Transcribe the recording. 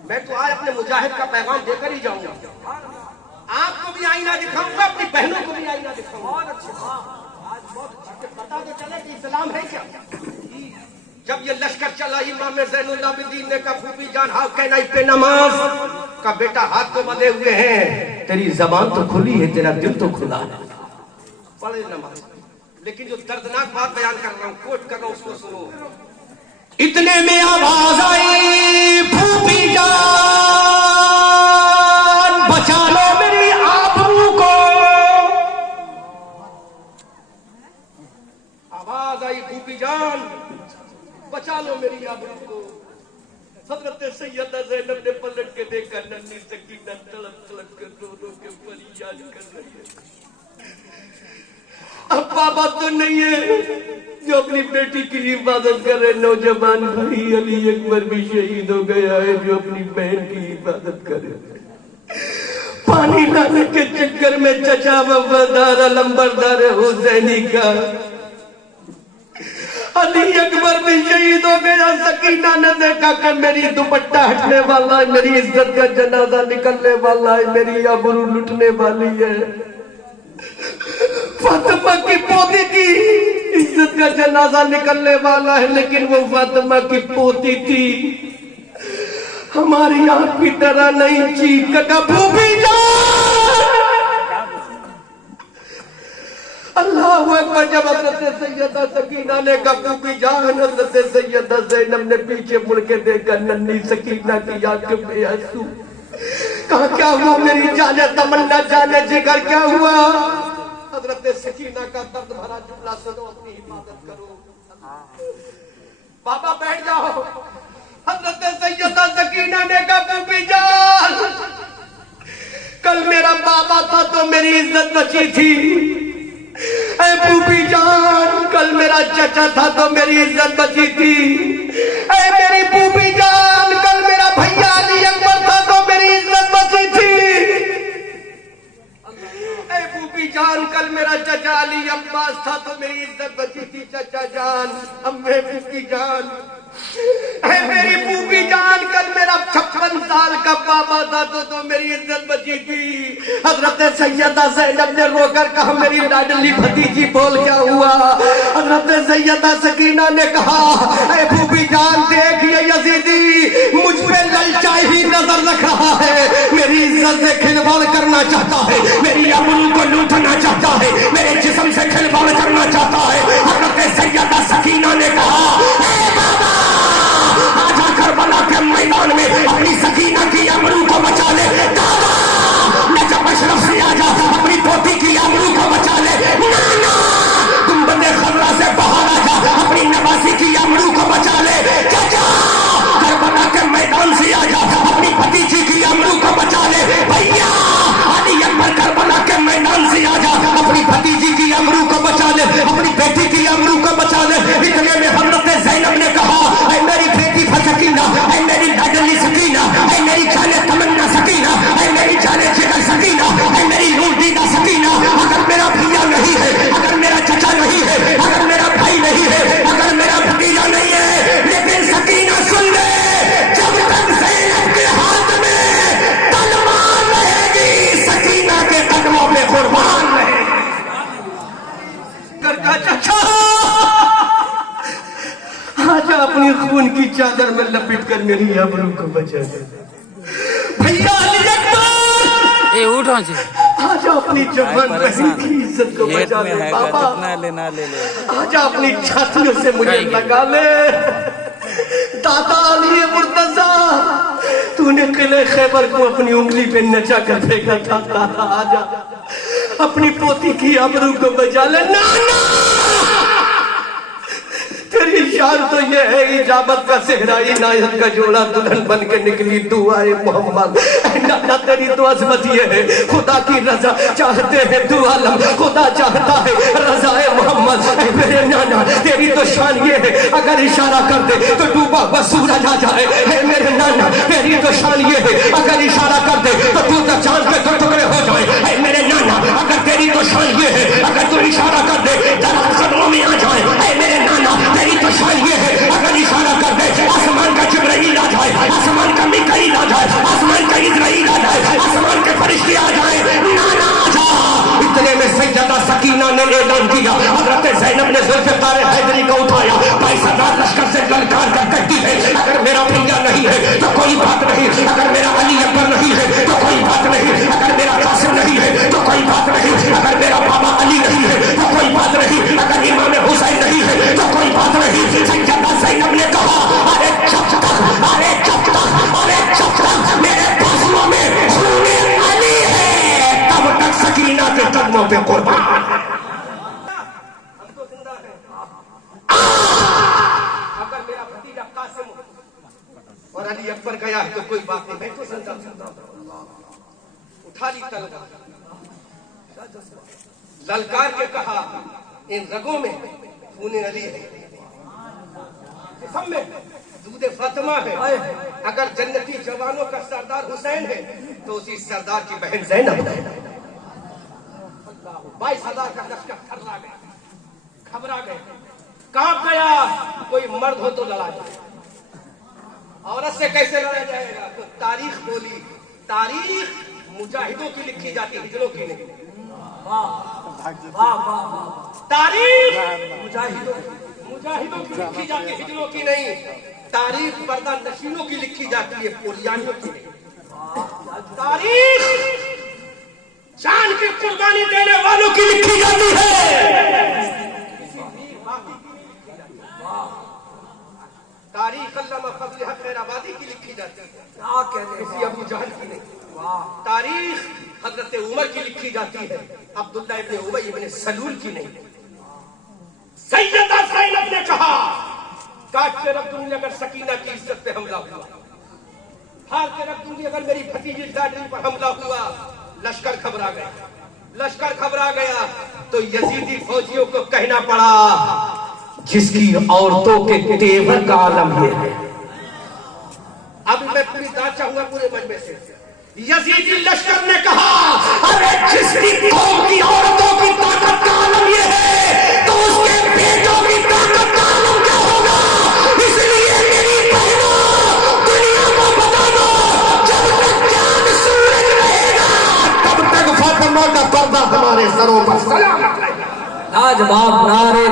मैं तो आज अपने मुजाहिद का पैगाम देकर ही जाऊंगा। आपको भी आईना दिखाऊंगा, अपनी बहनों को भी आईना दिखाऊंगा। बहुत अच्छे, आज बहुत अच्छे। पता तो चले कि इस्लाम है क्या। जब ये लश्कर चला इमाम ज़ैनुल आबिदीन ने कहा फूफी जान हाउ कैन आई पे नमाज का बेटा हाथ तो बंधे हुए हैं, तेरी जबान तो खुली है, तेरा दिल तो खुला है, पढ़े नमाज। लेकिन जो दर्दनाक बात बयान कर रहा हूं, कोट कर रहा हूं, उसको सुनो। इतने में आवाज आई फूफी जान बचा लो मेरी आबरू को। आवाज आई फूफी जान बचा लो मेरी आबरू को। हजरत सैयदा ज़ैनब ने पलट के देखा, नन्ही सकीना तड़प तड़प कर रो के फरियाद कर रही है। अब बाबा तो नहीं है जो अपनी बेटी की हिफाजत करे। नौजवान भाई अली अकबर भी शहीद हो गया है जो अपनी बहन की हिफाजत करे। पानी लाने के चक्कर में चचा वफादार अलंबरदार हुसैनी का अली अकबर भी शहीद हो गया। सकीना ने देखा कि मेरी दुपट्टा हटने वाला है, मेरी इज्जत का जनाजा निकलने वाला है, मेरी आबरू लुटने वाली है। फातिमा की पोती की इज्जत का जनाजा निकलने वाला है, लेकिन वो फातिमा की पोती थी, हमारी आंख की तरह नहीं चीख का फूफी जान। अल्लाह अकबर। जब हज़रत सैयदा सकीना ने कहा फूफी जान, हज़रत सैयदा ज़ैनब ने पीछे मुड़ के देखा, नन्ही सकीना की आंखों में आंसू। कहा क्या हुआ मेरी जाने तमन्ना, जाने जिगर, क्या हुआ। हज़रत सकीना का दर्द भरा जुमला सुनो, अपनी हिफाजत करो। बाबा बैठ जाओ। हज़रत सैयदा सकीना ने कहा फूफी जान कल मेरा बाबा था तो मेरी इज्जत बची थी। ऐ फूफी जान कल मेरा चाचा था तो मेरी इज्जत बची थी। ऐ मेरी फूफी जान कल मेरा भैया अली अकबर था तो मेरी इज्जत बची थी। ऐ फूफी जान कल मेरा चाचा अली अब्बास था तो मेरी इज्जत बची थी। चाचा जान, अम्मे फूफी जान, ऐ मेरी फूफी जान कल मेरा 56 साल का बाबा था तो मेरी इज्जत बची थी। हजरत सैयदा ज़ैनब ने रोकर कहा मेरी लाडली भतीजी बोल क्या हुआ। हजरत सैयदा सकीना ने कहा ऐ फूफी जान देख ये यजीदी मुझ पे ललचाई ही नजर रख रहा है, मेरी इज्जत से खिलवाड़ करना चाहता है, मेरी अमूल को लूटना चाहता है, मेरे जिस्म से खिलवाड़ करना चाहता है। हजरत सैयदा सकीना ने कहा आजा करबला के मैदान में अपनी सकीना की अमरू को बचा ले। दादा नजब अशरफ से आजा अपनी पोती की अमरू को बचा ले। नाना तुम बंदे खबरा से बाहर आजा अपनी नवासी की अमरू को बचा ले। चाचा करबला के मैदान से आजा अपनी भतीजी की अमरू को बचा ले। भैया अली अकबर करबला के मैदान से आजा अपनी भतीजी की अमरू को बचा ले, अपनी बेटी की अमरू को बचा ले। इतने में हज़रत ज़ैनब ने कहा ऐ मेरी बेटी सकीना, ऐ मेरी लाडली सकीना, ऐ मेरी जाने तमन्ना सकीना, ऐ मेरी जाने जिगर सकीना, ऐ मेरी नूरदीदा सकीना, अगर मेरा भैया नहीं है, अगर मेरा चचा नहीं है, अगर मेरा भाई नहीं है, अगर मेरा भतीजा नहीं है, लेकिन सकीना सुन ले, जब तक ज़ैनब के हाथ में तलवार रहेगी सकीना के कदमों पे कुर्बान रहेगी। चाचा आजा अपनी खून की चादर में लपेट कर मेरी आबरू को बचा दे। भैया अली अकबर उठो जी, आजा अपनी जवान बहन की इज्जत को बचा दे। बाबा लेना ले ले, आजा अपनी छातियों से मुझे लगा ले। दादा अली मुर्तजा तूने किले खैबर को अपनी उंगली पे नचा कर फेंका था। आजा अपनी पोती की आबरू को बचा ले। नाना तेरी शान तो ये है इजाबत का सेहरा, इनायत का जोड़ा दुल्हन बन के निकली दुआए मोहम्मद। नाना तेरी तो अज़मत ये है खुदा की रजा चाहते हैं दो आलम, खुदा चाहता है रजाए मोहम्मद। मेरे नाना तेरी तो शान ये है अगर इशारा कर दे तो डूबा हुआ सूरज आ जाए। है मेरे नाना तेरी तो शान ये है अगर इशारा कर दे तो तू तो चांद पे दो टुकड़े हो जाए। है मेरे नाना अगर तेरी तो शान ये है अगर तू इशारा कर दे जरा कदमों में आ जाए। है मेरे नाना तेरी तो शान ये है अगर इशारा कर दे आसमान का जिब्राइल आ जाए, आसमान का मिकाईल आ जाए। नहीं है, अगर मेरा भैया नहीं है तो कोई बात नहीं, अगर मेरा अली अकबर नहीं है तो कोई बात नहीं, अगर मेरा कासिम नहीं है तो कोई बात नहीं, अगर मेरा बाबा अली नहीं है तो कोई बात नहीं, अगर इमाम हुसैन नहीं है तो कोई बात नहीं। सैयदा ज़ैनब ने कहा अरे जब तक मेरे बाजुओं में खूने अली है तब तक सकीना के कदमों पे कुर्बान। अगर मेरा भतीजा कासिम और अली अकबर गया है तो कोई बात नहीं, मैं तो जिंदा उठा ली तलवार, ललकार के कहा इन रगों में खूने अली है, जिस्म में दूधे फातिमा है। अगर जन्नती जवानों का सरदार हुसैन है तो उसी सरदार की बहन ज़ैनब है। 22,000 का लश्कर थर्रा गया, घबरा गए, कांप गया। कोई मर्द हो तो लड़ा जाए, औरत से कैसे लड़ा जाएगा? तो तारीख बोली, तारीख मुजाहिदों की लिखी जाती, हिजड़ों की नहीं। तारीख मुजाहिदों की लिखी जाती, हिजड़ों की नहीं। तारीख पर्दा नशीनों की लिखी जाती है, पुलियानियों की नहीं। तारीख जान की कुर्बानी देने वालों की लिखी जाती है, तारीख अल्लामा फजल हक खैराबादी की लिखी जाती है, किसी अबू जहल की नहीं। तारीख हजरत उमर की लिखी जाती है, अब्दुल्ला इब्न उबई इब्न सलूल की नहीं। सैयदा ज़ैनब ने कहा काट के रख दूंगी अगर सकीना की इज्जत पे हमला हुआ, फाड़ के रख दूंगी अगर मेरी भतीजी दादी पर हमला हुआ। लश्कर घबरा गया, लश्कर घबरा गया तो यजीदी फौजियों को कहना पड़ा जिसकी औरतों के तेवर का आलम ये है। अब मैं पूरी दाचा हुआ पूरे मजमे से, यजीदी लश्कर ने कहा अरे जिसकी कौम की औरतों की ताकत का आलम ये है तो उसके बेटों की ताकत का आलम क्या होगा। इसलिए मेरी बहनों दुनिया को बता दो, जब तक चांद सूरज रहेगा तब तक फातिमा का पर्दा हमारे सरों पर सलामत रहेगा। लाजवाब नारे।